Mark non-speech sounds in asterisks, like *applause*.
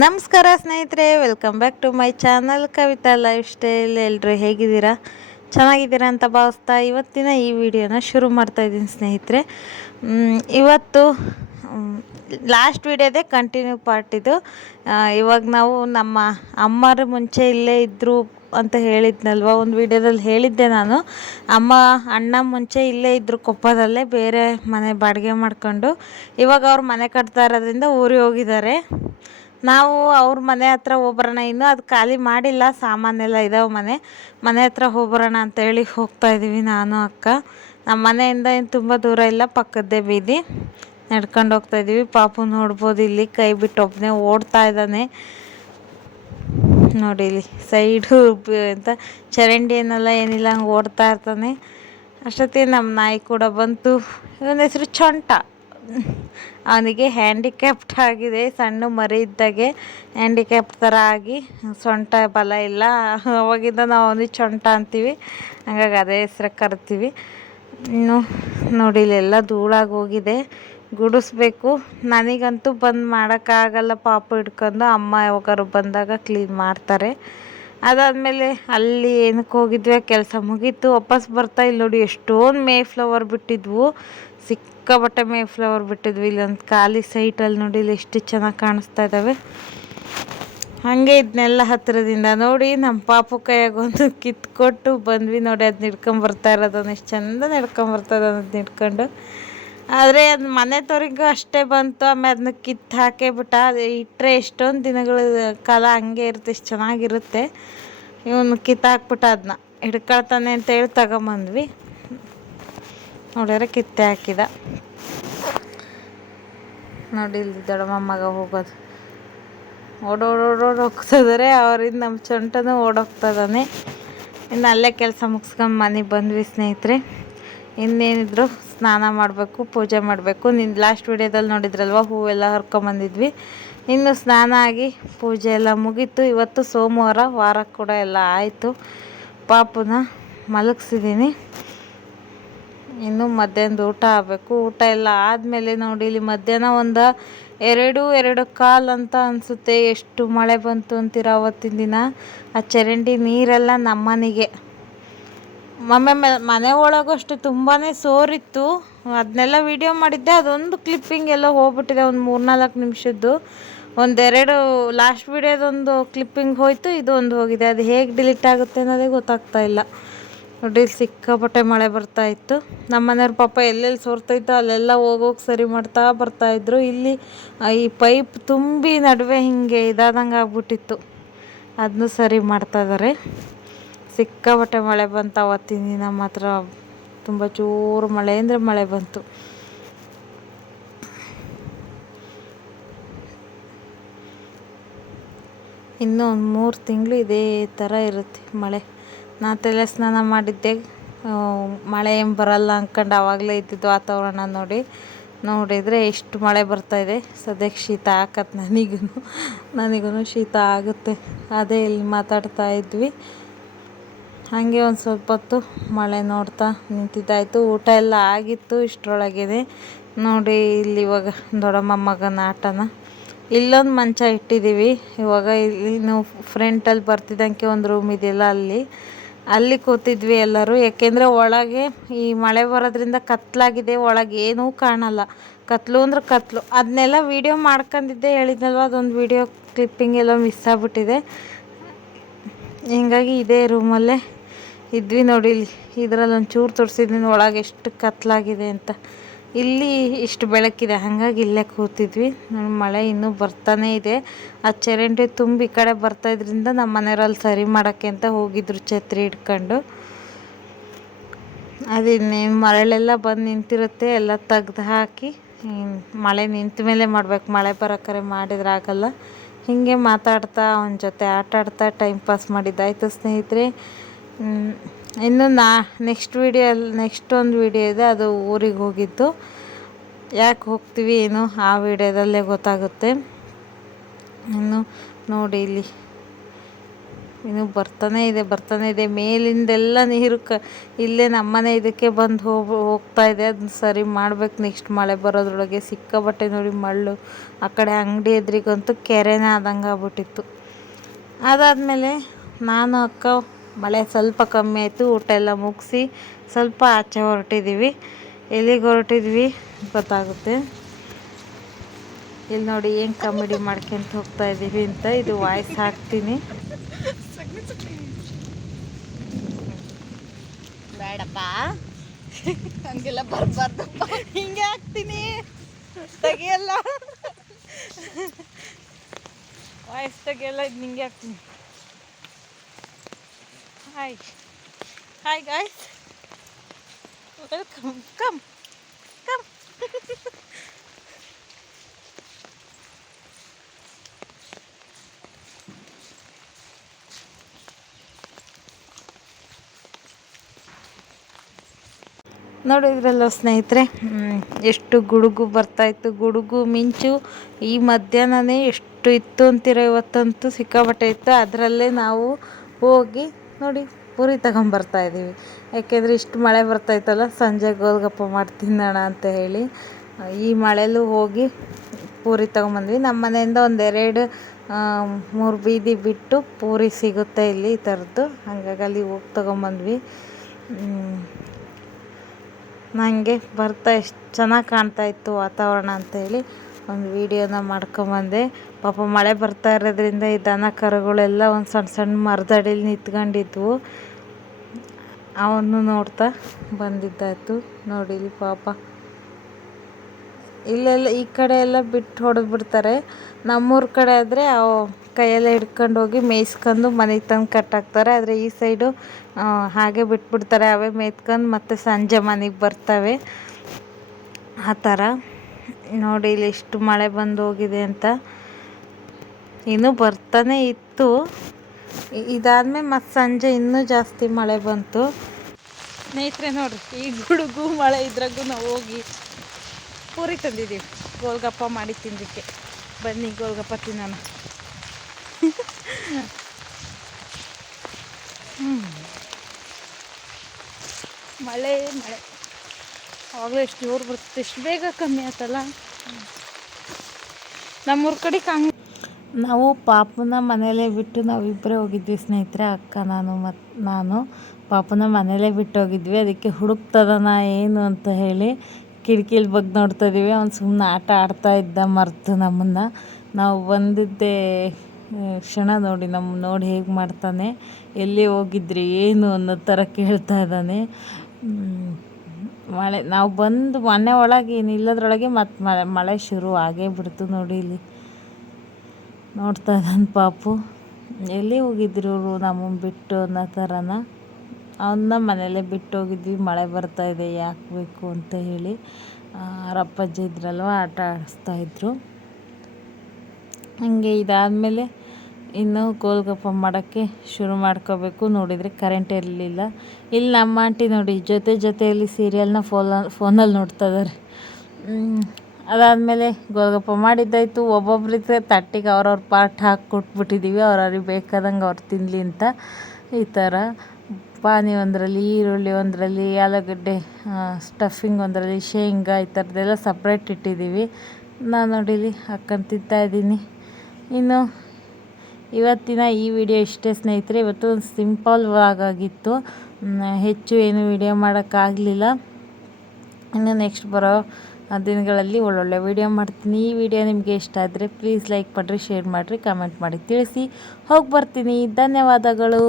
ನಮಸ್ಕಾರ ಸ್ನೇಹಿತರೆ welcome back to my channel Kavitha lifestyle ಎಲ್ಲರೂ ಹೇಗಿದ್ದೀರಾ? ಚೆನ್ನಾಗಿದ್ದೀರಾ ಅಂತ ಭಾವಿಸ್ತಾ ಇವತ್ತಿನ ಈ ವಿಡಿಯೋನ ಶುರು ಮಾಡ್ತಾ ಇದ್ದೀನಿ ಸ್ನೇಹಿತರೆ. ಇವತ್ತು ಲಾಸ್ಟ್ ವಿಡಿಯೋದೇ ಕಂಟಿನ್ಯೂ ಪಾರ್ಟ್ ಇದು. ಇವಾಗ ನಾವು ನಮ್ಮ ಅಮ್ಮರ ಮುಂಚೆ ಇಲ್ಲೇ ಇದ್ದರು ಅಂತ ಹೇಳಿದ್ನಲ್ವ? ಒಂದು ವಿಡಿಯೋದಲ್ಲಿ ಹೇಳಿದ್ದೆ ನಾನು. ಅಮ್ಮ, ಅಣ್ಣ ಮುಂಚೆ ಇಲ್ಲೇ ಇದ್ದರು ಕೊಪ್ಪದಲ್ಲೇ ಬೇರೆ ಮನೆ ಬಾಡಿಗೆ ಮಾಡ್ಕೊಂಡು. ಇವಾಗ ಅವ್ರು ಮನೆ ಕಟ್ತಾ ಇರೋದ್ರಿಂದ ಊರಿಗೆ ಹೋಗಿದ್ದಾರೆ. ನಾವು ಅವ್ರ ಮನೆ ಹತ್ರ ಹೋಗ್ಬರೋಣ, ಇನ್ನೂ ಅದು ಖಾಲಿ ಮಾಡಿಲ್ಲ ಸಾಮಾನೆಲ್ಲ ಇದಾವೆ ಮನೆ. ಮನೆ ಹತ್ರ ಹೋಗ್ಬರೋಣ ಅಂತ ಹೇಳಿ ಹೋಗ್ತಾ ಇದ್ದೀವಿ ನಾನು, ಅಕ್ಕ. ನಮ್ಮ ಮನೆಯಿಂದ ಏನು ತುಂಬ ದೂರ ಇಲ್ಲ, ಪಕ್ಕದ್ದೇ ಬೀದಿ. ನಡ್ಕೊಂಡು ಹೋಗ್ತಾ ಇದ್ದೀವಿ ಪಾಪು ನೋಡ್ಬೋದು ಇಲ್ಲಿ, ಕೈ ಬಿಟ್ಟು ಒಬ್ಬನೇ ಓಡ್ತಾ ಇದ್ದಾನೆ. ನೋಡಿ ಇಲ್ಲಿ, ಸೈಡು ಅಂತ, ಚರಂಡಿ ಏನಲ್ಲ ಏನಿಲ್ಲ, ಹಂಗೆ ಓಡ್ತಾ ಇರ್ತಾನೆ. ಅಷ್ಟೊತ್ತಿಗೆ ನಮ್ಮ ನಾಯಿ ಕೂಡ ಬಂತು. ಇವನ ಹೆಸರು ಚೊಂಟ. ಅವನಿಗೆ ಹ್ಯಾಂಡಿಕ್ಯಾಪ್ಟ್ ಆಗಿದೆ, ಸಣ್ಣ ಮರಿ ಇದ್ದಾಗೆ ಹ್ಯಾಂಡಿಕ್ಯಾಪ್ಟ್ ಥರ ಆಗಿ ಸೊಂಟ ಬಲ ಇಲ್ಲ. ಅವಾಗಿಂದ ನಾವು ಅವನಿಗೆ ಸೊಂಟ ಅಂತೀವಿ. ಹಂಗಾಗಿ ಅದೇ ಹೆಸ್ರು ಕರಿತೀವಿ. ಇನ್ನು ನೋಡಿ, ಇಲ್ಲೆಲ್ಲ ಧೂಳಾಗಿ ಹೋಗಿದೆ. ಗುಡಿಸ್ಬೇಕು. ನನಗಂತೂ ಬಂದು ಮಾಡೋಕ್ಕಾಗಲ್ಲ ಪಾಪ ಹಿಡ್ಕೊಂಡು. ಅಮ್ಮ ಯಾವಾಗಾರು ಬಂದಾಗ ಕ್ಲೀನ್ ಮಾಡ್ತಾರೆ. ಅದಾದಮೇಲೆ ಅಲ್ಲಿ ಏನಕ್ಕೆ ಹೋಗಿದ್ವಿ ಕೆಲಸ ಮುಗೀತು. ವಾಪಸ್ ಬರ್ತಾ ಇಲ್ಲಿ ನೋಡಿ, ಎಷ್ಟೊಂದು ಮೇ ಫ್ಲವರ್ ಬಿಟ್ಟಿದ್ವು. ಸಿಕ್ಕಾಪಟ್ಟೆ ಮೇ ಫ್ಲವರ್ ಬಿಟ್ಟಿದ್ವಿ. ಇಲ್ಲೊಂದು ಖಾಲಿ ಸೈಟಲ್ಲಿ ನೋಡಿ ಇಲ್ಲಿ ಎಷ್ಟು ಚೆನ್ನಾಗಿ ಕಾಣಿಸ್ತಾ ಇದ್ದಾವೆ ಹಾಗೆ ಇದನ್ನೆಲ್ಲ ಹತ್ತಿರದಿಂದ ನೋಡಿ ನಮ್ಮ ಪಾಪು ಕೈಯಾಗ ಒಂದು ಕಿತ್ಕೊಟ್ಟು ಬಂದ್ವಿ ನೋಡಿ ಅದು ಹಿಡ್ಕೊಂಬರ್ತಾ ಇರೋದನ್ನ ಎಷ್ಟು ಚಂದ ಹಿಡ್ಕೊಂಬರ್ತಾ ಅದನ್ನ ಹಿಡ್ಕೊಂಡು. ಆದರೆ ಅದು ಮನೆ ತೋರಿಗೂ ಅಷ್ಟೇ ಬಂತು. ಆಮೇಲೆ ಅದನ್ನ ಕಿತ್ತು ಹಾಕೇ ಬಿಟ್ಟ ಅದು ಇಟ್ಟರೆ ಎಷ್ಟೊಂದು ದಿನಗಳ ಕಾಲ ಹಂಗೆ ಇರುತ್ತೆ, ಎಷ್ಟು ಚೆನ್ನಾಗಿರುತ್ತೆ. ಇವನು ಕಿತ್ತು ಹಾಕ್ಬಿಟ್ಟ ಅದನ್ನ ಹಿಡ್ಕೊಳ್ತಾನೆ ಅಂತ ಹೇಳಿ ತಗೊಂಬಂದ್ವಿ. ನೋಡಿದ್ರೆ ಕಿತ್ತೆ ಹಾಕಿದ. ನೋಡಿ ಇಲ್ಲಿ ದೊಡ್ಡಮ್ಮ ಮಗ ಹೋಗೋದು. ಓಡೋಡೋಡೋಡ್ ಹೋಗ್ತಿದ್ದಾರೆ ಅವರಿಂದ ನಮ್ಮ ಚೊಂಟನೂ ಓಡೋಗ್ತದಾನೆ ಇನ್ನು ಅಲ್ಲೇ ಕೆಲಸ ಮುಗಿಸ್ಕೊಂಡು ಮನೆಗೆ ಬಂದ್ವಿ ಸ್ನೇಹಿತರೆ. ಇನ್ನೇನಿದ್ರು ಸ್ನಾನ ಮಾಡಬೇಕು, ಪೂಜೆ ಮಾಡಬೇಕು. ನಿನ್ನ ಲಾಸ್ಟ್ ವಿಡಿಯೋದಲ್ಲಿ ನೋಡಿದ್ರಲ್ವ, ಹೂವೆಲ್ಲ ಹರ್ಕೊಂಬಂದಿದ್ವಿ ಇನ್ನು ಸ್ನಾನ ಆಗಿ ಪೂಜೆ ಎಲ್ಲ ಮುಗೀತು. ಇವತ್ತು ಸೋಮವಾರ ವಾರ ಕೂಡ ಎಲ್ಲ ಆಯಿತು. ಪಾಪುನ ಮಲಗಿಸಿದ್ದೀನಿ ಇನ್ನು ಮಧ್ಯಾಹ್ನದ ಊಟ ಆಗಬೇಕು. ಊಟ ಎಲ್ಲ ಆದಮೇಲೆ ನೋಡಿ, ಇಲ್ಲಿ ಮಧ್ಯಾಹ್ನ ಒಂದು ಎರಡು ಎರಡು ಕಾಲು ಅಂತ ಅನಿಸುತ್ತೆ. ಎಷ್ಟು ಮಳೆ ಬಂತು ಅಂತೀರ ಅವತ್ತಿನ ದಿನ? ಆ ಚರಂಡಿ ನೀರೆಲ್ಲ ನಮ್ಮನೆಗೆ. ಮೊಮ್ಮೆ ಮನೆ ಒಳಗಷ್ಟು ತುಂಬಾ ಸೋರಿತ್ತು. ಅದನ್ನೆಲ್ಲ ವಿಡಿಯೋ ಮಾಡಿದ್ದೆ. ಅದೊಂದು ಕ್ಲಿಪ್ಪಿಂಗ್ ಎಲ್ಲ ಹೋಗ್ಬಿಟ್ಟಿದೆ ಒಂದು ಮೂರ್ನಾಲ್ಕು ನಿಮಿಷದ್ದು. ಒಂದೆರಡು ಲಾಸ್ಟ್ ವಿಡಿಯೋದೊಂದು ಕ್ಲಿಪ್ಪಿಂಗ್ ಹೋಯಿತು ಇದು ಒಂದು ಹೋಗಿದೆ. ಅದು ಹೇಗೆ ಡಿಲೀಟ್ ಆಗುತ್ತೆ ಅನ್ನೋದೇ ಗೊತ್ತಾಗ್ತಾ ಇಲ್ಲ. ನೋಡಿ, ಸಿಕ್ಕಾಪಟ್ಟೆ ಮಳೆ ಬರ್ತಾ ಇತ್ತು. ನಮ್ಮ ಮನೆಯವ್ರ ಪಾಪ ಎಲ್ಲೆಲ್ಲಿ ಸೋರ್ತೈತೋ ಅಲ್ಲೆಲ್ಲ ಹೋಗೋಗಿ ಸರಿ ಮಾಡ್ತಾ ಬರ್ತಾ ಇದ್ರು. ಇಲ್ಲಿ ಈ ಪೈಪ್ ತುಂಬಿ ನಡುವೆ ಹಿಂಗೆ ಇದಾದಂಗೆ ಆಗ್ಬಿಟ್ಟಿತ್ತು. ಅದನ್ನು ಸರಿ ಮಾಡ್ತಾ ಇದ್ದಾರೆ ಸಿಕ್ಕಾಪಟ್ಟೆ ಮಳೆ ಬಂತು ಅವತ್ತಿನ ದಿನ ಮಾತ್ರ. ತುಂಬ ಜೋರು ಮಳೆ ಅಂದರೆ ಮಳೆ ಬಂತು. ಇನ್ನೂ ಒಂದು ಮೂರು ತಿಂಗಳು ಇದೇ ಥರ ಇರುತ್ತೆ ಮಳೆ. ನಾ ತಲೆ ಸ್ನಾನ ಮಾಡಿದ್ದೆ. ಮಳೆ ಏನು ಬರಲ್ಲ ಅಂದ್ಕೊಂಡು ಆವಾಗಲೇ ಇದ್ದಿದ್ದು ವಾತಾವರಣ ನೋಡಿ. ನೋಡಿದರೆ ಎಷ್ಟು ಮಳೆ ಬರ್ತಾಯಿದೆ ಸದ್ಯಕ್ಕೆ ಶೀತ ಹಾಕತ್ತೆ ನನಗೂ ನನಗೂ ಶೀತ ಆಗುತ್ತೆ. ಅದೇ ಇಲ್ಲಿ ಮಾತಾಡ್ತಾ ಇದ್ವಿ. ಹಾಗೆ ಒಂದು ಸ್ವಲ್ಪ ಹೊತ್ತು ಮಳೆ ನೋಡ್ತಾ ನಿಂತಿದ್ದಾಯಿತು. ಊಟ ಎಲ್ಲ ಆಗಿತ್ತು, ಇಷ್ಟರೊಳಗೇನೆ. ನೋಡಿ ಇಲ್ಲಿ ಇವಾಗ ದೊಡ್ಡಮ್ಮ ಮಗನ ಆಟನ. ಇಲ್ಲೊಂದು ಮಂಚ ಇಟ್ಟಿದ್ದೀವಿ ಇವಾಗ ಇಲ್ಲಿ ನಾವು ಫ್ರೆಂಟಲ್ಲಿ ಬರ್ತಿದ್ದಂಗೆ ಒಂದು ರೂಮ್ ಇದೆಯಲ್ಲ ಅಲ್ಲಿ. ಅಲ್ಲಿ ಕೂತಿದ್ವಿ ಎಲ್ಲರೂ. ಏಕೆಂದರೆ ಒಳಗೆ ಈ ಮಳೆ ಬರೋದ್ರಿಂದ ಕತ್ತಲಾಗಿದೆ ಒಳಗೆ ಏನೂ ಕಾಣಲ್ಲ. ಕತ್ಲು ಅಂದ್ರೆ ಕತ್ಲು. ಅದನ್ನೆಲ್ಲ ವೀಡಿಯೋ ಮಾಡ್ಕೊಂಡಿದ್ದೆ ಹೇಳಿದ್ನಲ್ವ, ಅದೊಂದು ವೀಡಿಯೋ ಕ್ಲಿಪ್ಪಿಂಗ್ ಎಲ್ಲ ಮಿಸ್ ಆಗ್ಬಿಟ್ಟಿದೆ. ಹಿಂಗಾಗಿ ಇದೇ ರೂಮಲ್ಲೇ ಇದ್ವಿ ನೋಡಿ ಇಲ್ಲಿ. ಇದರಲ್ಲಿ ಒಂಚೂರು ತೋರಿಸಿದ್ದೀನಿ ಒಳಗೆ ಎಷ್ಟು ಕತ್ತಲಾಗಿದೆ ಅಂತ. ಇಲ್ಲಿ ಇಷ್ಟು ಬೆಳಕಿದೆ, ಹಾಗಾಗಿ ಇಲ್ಲೇ ಕೂತಿದ್ವಿ. ಮಳೆ ಇನ್ನೂ ಬರ್ತಾನೇ ಇದೆ. ಆ ಚರಂಡಿ ತುಂಬಿ ಈ ಕಡೆ ಬರ್ತಾ ಇದ್ರಿಂದ ನಮ್ಮ ಮನೆಯವ್ರಲ್ಲಿ ಸರಿ ಮಾಡೋಕ್ಕೆ ಅಂತ ಹೋಗಿದ್ರು ಛತ್ರಿ ಹಿಡ್ಕೊಂಡು ಅದಿನ್ನೇ ಮರಳೆಲ್ಲ ಬಂದು ನಿಂತಿರುತ್ತೆ, ಎಲ್ಲ ತೆಗ್ದು ಹಾಕಿ. ಮಳೆ ನಿಂತ ಮೇಲೆ ಮಾಡ್ಬೇಕು. ಮಳೆ ಬರೋಕರೆ ಮಾಡಿದ್ರೆ ಆಗಲ್ಲ. ಹೀಗೆ ಮಾತಾಡ್ತಾ, ಅವನ ಜೊತೆ ಆಟ ಆಡ್ತಾ ಟೈಮ್ ಪಾಸ್ ಮಾಡಿದ್ದಾಯಿತು ಸ್ನೇಹಿತರೆ. ಇನ್ನು ನಾ ನೆಕ್ಸ್ಟ್ ವೀಡಿಯೋ ನೆಕ್ಸ್ಟ್ ಒಂದು ವೀಡಿಯೋ ಇದೆ, ಅದು ಊರಿಗೆ ಹೋಗಿದ್ದು. ಯಾಕೆ ಹೋಗ್ತೀವಿ ಏನು, ಆ ವಿಡಿಯೋದಲ್ಲೇ ಗೊತ್ತಾಗುತ್ತೆ. ಇನ್ನು ನೋಡಿ ಇಲ್ಲಿ. ಇನ್ನು ಬರ್ತಾನೆ ಇದೆ ಬರ್ತಾನೆ ಇದೆ. ಮೇಲಿಂದೆಲ್ಲ ನೀರು ಕ, ಇಲ್ಲೇ ನಮ್ಮನೆ ಇದಕ್ಕೆ ಬಂದು ಹೋಗಿ, ಹೋಗ್ತಾ ಇದೆ. ಅದನ್ನ ಸರಿ ಮಾಡ್ಬೇಕು. ನೆಕ್ಸ್ಟ್ ಮಳೆ ಬರೋದ್ರೊಳಗೆ ಸಿಕ್ಕಾಬಟ್ಟೆ ನೋಡಿ ಮಳ್ಳು. ಆ ಕಡೆ ಅಂಗಡಿ ಎದ್ರಿಗಂತೂ ಕೆರೆನೇ ಆದಂಗೆ ಆಗ್ಬಿಟ್ಟಿತ್ತು. ಅದಾದಮೇಲೆ ನಾನು, ಅಕ್ಕ ಮಳೆ ಸ್ವಲ್ಪ ಕಮ್ಮಿ ಆಯಿತು ಊಟ ಎಲ್ಲ ಮುಗಿಸಿ ಸ್ವಲ್ಪ ಆಚೆ ಹೊರಟಿದ್ದೀವಿ ಎಲ್ಲಿಗೆ ಹೊರಟಿದ್ವಿ ಗೊತ್ತಾಗುತ್ತೆ. ಇಲ್ಲಿ ನೋಡಿ ಏನು ಕಾಮಿಡಿ ಮಾಡ್ಕೊಂತ ಹೋಗ್ತಾ ಇದ್ದೀವಿ ಅಂತ ಇದು ವಾಯ್ಸ್ ಹಾಕ್ತೀನಿ. ಬೇಡಪ್ಪ. ಹಂಗೆಲ್ಲ ಬರಬಾರ್ದಪ್ಪ ಹಿಂಗೆ ಹಾಕ್ತೀನಿ. ತೆಗಿಯಲ್ಲ. ವಾಯ್ಸ್ ತೆಗಿಯಲ್ಲ ಇದು ನಿಂಗೆ ಹಾಕ್ತೀನಿ. Hi Hi, guys. Welcome. Come. Come. *laughs* ನೋಡಿದ್ರಲ್ಲ ಸ್ನೇಹಿತರೆ ಎಷ್ಟು ಗುಡುಗು ಬರ್ತಾಯಿತ್ತು ಗುಡುಗು, ಮಿಂಚು, ಈ ಮಧ್ಯಾಹ್ನನೇ ಎಷ್ಟು ಇತ್ತು ಅಂತೀರ ಇವತ್ತಂತೂ ಸಿಕ್ಕಾಪಟ್ಟೆ ಇತ್ತು ಅದರಲ್ಲೇ ನಾವು ಹೋಗಿ ನೋಡಿ, ಪೂರಿ ತಗೊಂಬರ್ತಾ ಇದ್ದೀವಿ ಯಾಕೆಂದರೆ ಇಷ್ಟು ಮಳೆ ಬರ್ತಾಯಿತ್ತಲ್ಲ ಸಂಜೆ ಗೋಲ್ಗಪ್ಪ ಮಾಡಿ ತಿನ್ನೋಣ ಅಂತ ಹೇಳಿ, ಈ ಮಳೆಲೂ ಹೋಗಿ ಪೂರಿ ತೊಗೊಂಬಂದ್ವಿ ನಮ್ಮ ಮನೆಯಿಂದ ಒಂದೆರಡು ಮೂರು ಬೀದಿ ಬಿಟ್ಟು ಪೂರಿ ಸಿಗುತ್ತೆ ಇಲ್ಲಿ ಈ ಥರದ್ದು. ಹಾಗಾಗಿ ಅಲ್ಲಿ ಹೋಗಿ ತೊಗೊಂಬಂದ್ವಿ. ನನಗೆ ಬರ್ತಾ ಎಷ್ಟು ಚೆನ್ನಾಗಿ ಕಾಣ್ತಾ ಇತ್ತು ವಾತಾವರಣ ಅಂತೇಳಿ ಒಂದು ವೀಡಿಯೋನ ಮಾಡ್ಕೊಂಬಂದೆ. ಪಾಪ ಮಳೆ ಬರ್ತಾ ಇರೋದ್ರಿಂದ ಈ ದನ ಕರುಗಳೆಲ್ಲ ಒಂದು ಸಣ್ಣ ಸಣ್ಣ ಮರದಡಿಲಿ ನಿಂತ್ಕೊಂಡಿದ್ವು. ಅವನ್ನು ನೋಡ್ತಾ ಬಂದಿದ್ದಾಯಿತು. ನೋಡಿ ಪಾಪ. ಇಲ್ಲೆಲ್ಲ ಈ ಕಡೆ ಎಲ್ಲ ಬಿಟ್ಟು ಹೊಡೆದು ಬಿಡ್ತಾರೆ ನಮ್ಮೂರ ಕಡೆ ಆದರೆ ಅವು ಕೈಯೆಲ್ಲ ಹಿಡ್ಕೊಂಡು ಹೋಗಿ ಮೇಯ್ಸ್ಕೊಂಡು ಮನೆಗೆ ತಂದು ಕಟ್ಟಾಕ್ತಾರೆ. ಆದರೆ ಈ ಸೈಡು ಹಾಗೆ ಬಿಟ್ಬಿಡ್ತಾರೆ. ಅವೇ ಮೇಯ್ತ್ಕೊಂಡು ಮತ್ತೆ ಸಂಜೆ ಮನೆಗೆ ಬರ್ತವೆ. ಆ ಥರ. ನೋಡಿ ಇಲ್ಲಿ ಎಷ್ಟು ಮಳೆ ಬಂದು ಹೋಗಿದೆ ಅಂತ. ಇನ್ನೂ ಬರ್ತಾನೆ ಇತ್ತು. ಇದಾದ್ಮೇಲೆ ಮತ್ತು ಸಂಜೆ ಇನ್ನೂ ಜಾಸ್ತಿ ಮಳೆ ಬಂತು. ಸ್ನೇಹಿತರೆ ನೋಡ್ರಿ, ಈ ಗುಡುಗು ಮಳೆ ಇದ್ರಾಗೂ ನಾವು ಹೋಗಿ ಪೂರಿ ತಂದಿದ್ದೀವಿ. ಗೋಲ್ಗಪ್ಪ ಮಾಡಿ ತಿನ್ನಲಿಕ್ಕೆ ಬನ್ನಿ, ಗೋಲ್ಗಪ್ಪ ತಿನ್ನೋಣ. ಮಳೆ ಮಳೆ. ಆವಾಗಲೇ ಎಷ್ಟು ಜೋರು ಬರ್ತದೆ ಎಷ್ಟು ಬೇಗ ಕಮ್ಮಿ ಆಯ್ತಲ್ಲ ನಮ್ಮೂರ ಕಡೆ ಕಂಗ್ ನಾವು ಪಾಪನ ಮನೇಲೇ ಬಿಟ್ಟು ನಾವಿಬ್ಬರೇ ಹೋಗಿದ್ವಿ ಸ್ನೇಹಿತರೆ, ಅಕ್ಕ, ನಾನು ಮತ್ತು ನಾನು. ಪಾಪನ ಮನೇಲೇ ಬಿಟ್ಟು ಹೋಗಿದ್ವಿ. ಅದಕ್ಕೆ ಹುಡುಕ್ತದನ ಏನು ಅಂತ ಹೇಳಿ ಕಿಟಕಿಲಿ ಬಗ್ಗೆ ನೋಡ್ತಾ ಇದ್ದೀವಿ. ಅವ್ನು ಸುಮ್ಮನೆ ಆಟ ಆಡ್ತಾ ಇದ್ದ ಮರೆತು ನಮ್ಮನ್ನು. ನಾವು ಬಂದಿದ್ದೇ ಕ್ಷಣ ನೋಡಿ ನಮ್ಮ ನೋಡಿ ಹೇಗೆ ಮಾಡ್ತಾನೆ, ಎಲ್ಲಿ ಹೋಗಿದ್ರಿ, ಏನು ಅನ್ನೋ ಥರ ಕೇಳ್ತಾ ಇದ್ದಾನೆ. ಮಳೆ ನಾವು ಬಂದು ಮನೆ ಒಳಗೆ ನಿಲ್ಲೋದ್ರೊಳಗೆ ಮತ್ತೆ ಮಳೆ ಮಳೆ ಶುರು ಆಗೇ ಬಿಡ್ತು ನೋಡಿ ಇಲ್ಲಿ. ನೋಡ್ತಾ ಇದ್ದಾನೆ ಪಾಪು. ಎಲ್ಲಿ ಹೋಗಿದ್ರು ಇವರು ನಮ್ಮನ್ನು ಬಿಟ್ಟು ಅನ್ನೋ ಥರನ ಅವನ್ನ ಮನೇಲೇ ಬಿಟ್ಟು ಹೋಗಿದ್ವಿ ಮಳೆ ಬರ್ತಾ ಇದೆ ಯಾಕೆ ಬೇಕು ಅಂತ ಹೇಳಿ. ಆ, ಅವ್ರ ಅಪ್ಪಾಜಿ ಇದ್ರಲ್ವ ಆಟ ಆಡಿಸ್ತಾಯಿದ್ರು ಹಾಗೆ ಇದಾದಮೇಲೆ ಇನ್ನು ಗೋಲ್ಗಪ್ಪ ಮಾಡೋಕ್ಕೆ ಶುರು ಮಾಡ್ಕೋಬೇಕು. ನೋಡಿದರೆ ಕರೆಂಟ್ ಇರಲಿಲ್ಲ. ಇಲ್ಲಿ ನಮ್ಮ ಆಂಟಿ ನೋಡಿ, ಜೊತೆ ಜೊತೆಯಲ್ಲಿ ಸೀರಿಯಲ್ನ ಫೋನ ಫೋನಲ್ಲಿ ನೋಡ್ತಾ ಇದ್ದಾರೆ ಅದಾದಮೇಲೆ ಗೋಲ್ಗಪ್ಪ ಮಾಡಿದ್ದಾಯಿತು. ಒಬ್ಬೊಬ್ರಿಗೆ ತಟ್ಟಿಗೆ ಅವ್ರವ್ರ ಪಾರ್ಟ್ ಹಾಕಿ ಕೊಟ್ಬಿಟ್ಟಿದ್ದೀವಿ ಅವ್ರವ್ರಿಗೆ ಬೇಕಾದಂಗೆ ಅವ್ರು ತಿನ್ನಲಿ ಅಂತ ಈ ಥರ. ಪಾನಿ ಒಂದರಲ್ಲಿ, ಈರುಳ್ಳಿ ಒಂದರಲ್ಲಿ, ಆಲೂಗಡ್ಡೆ ಸ್ಟಫಿಂಗ್ ಒಂದರಲ್ಲಿ, ಶೇಂಗಾ ಈ ಥರದ್ದೆಲ್ಲ ಸಪ್ರೇಟ್ ಇಟ್ಟಿದ್ದೀವಿ ನಾನು ನೋಡಿಲಿ ಹಾಕ್ಕೊಂಡು ತಿಂತಾಯಿದ್ದೀನಿ ಇನ್ನು ಇವತ್ತಿನ ಈ ವಿಡಿಯೋ ಇಷ್ಟೇ ಸ್ನೇಹಿತರೆ, ಇವತ್ತು ಒಂದು ಸಿಂಪಲ್ ವ್ಲಾಗ್ ಆಗಿತ್ತು. ಹೆಚ್ಚು ಏನು ವಿಡಿಯೋ ಮಾಡೋಕ್ಕಾಗಲಿಲ್ಲ. ಇನ್ನು ನೆಕ್ಸ್ಟ್ ಬರೋ ದಿನಗಳಲ್ಲಿ ಒಳ್ಳೊಳ್ಳೆ ವಿಡಿಯೋ ಮಾಡ್ತೀನಿ. ಈ ವಿಡಿಯೋ ನಿಮಗೆ ಇಷ್ಟ ಆದರೆ ಪ್ಲೀಸ್ ಲೈಕ್ ಮಾಡಿರಿ ಶೇರ್ ಮಾಡಿರಿ ಕಮೆಂಟ್ ಮಾಡಿ ತಿಳಿಸಿ. ಹೋಗಿ ಬರ್ತೀನಿ. ಧನ್ಯವಾದಗಳು.